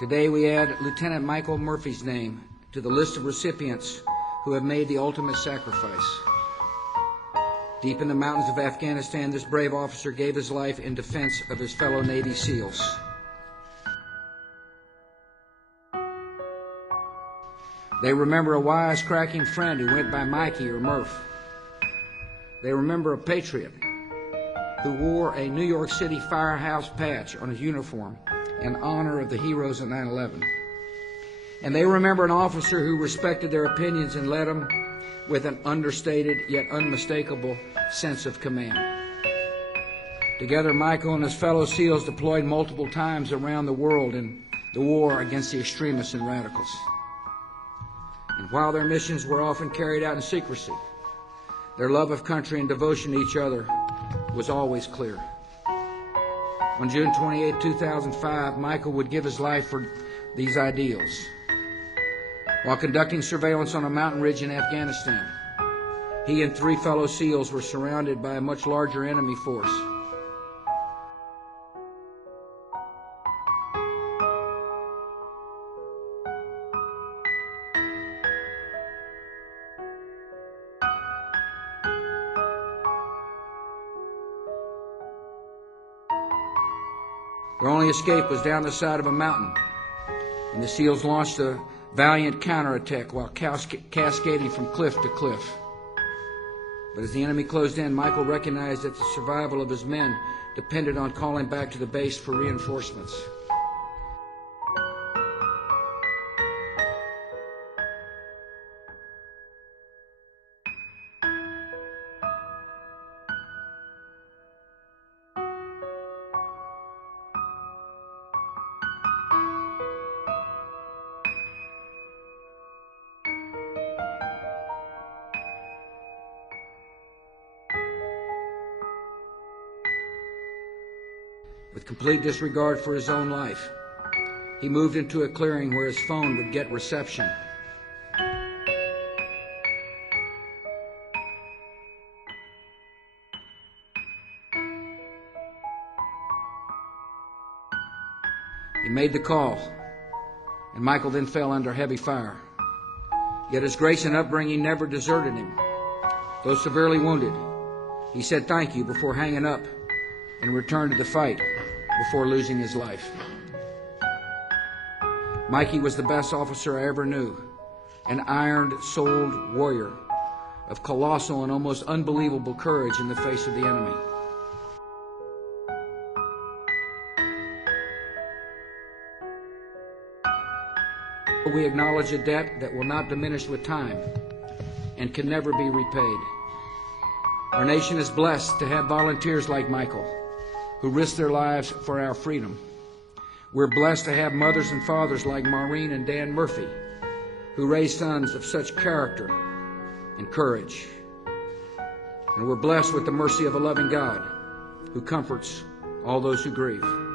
Today we add Lieutenant Michael Murphy's name to the list of recipients who have made the ultimate sacrifice. Deep in the mountains of Afghanistan, this brave officer gave his life in defense of his fellow Navy SEALs. They remember a wise-cracking friend who went by Mikey or Murph. They remember a patriot who wore a New York City firehouse patch on his uniform in honor of the heroes of 9/11. And they remember an officer who respected their opinions and led them with an understated yet unmistakable sense of command. Together, Michael and his fellow SEALs deployed multiple times around the world in the war against the extremists and radicals. And while their missions were often carried out in secrecy, their love of country and devotion to each other was always clear. On June 28, 2005, Michael would give his life for these ideals. While conducting surveillance on a mountain ridge in Afghanistan, he and 3 fellow SEALs were surrounded by a much larger enemy force. Their only escape was down the side of a mountain, and the SEALs launched a valiant counterattack while cascading from cliff to cliff. But as the enemy closed in, Michael recognized that the survival of his men depended on calling back to the base for reinforcements. With complete disregard for his own life, he moved into a clearing where his phone would get reception. He made the call, and Michael then fell under heavy fire. Yet his grace and upbringing never deserted him. Though severely wounded, he said thank you before hanging up and returned to the fight before losing his life. Mikey was the best officer I ever knew, an iron-souled warrior of colossal and almost unbelievable courage in the face of the enemy. We acknowledge a debt that will not diminish with time and can never be repaid. Our nation is blessed to have volunteers like Michael, who risked their lives for our freedom. We're blessed to have mothers and fathers like Maureen and Dan Murphy, who raised sons of such character and courage. And we're blessed with the mercy of a loving God who comforts all those who grieve.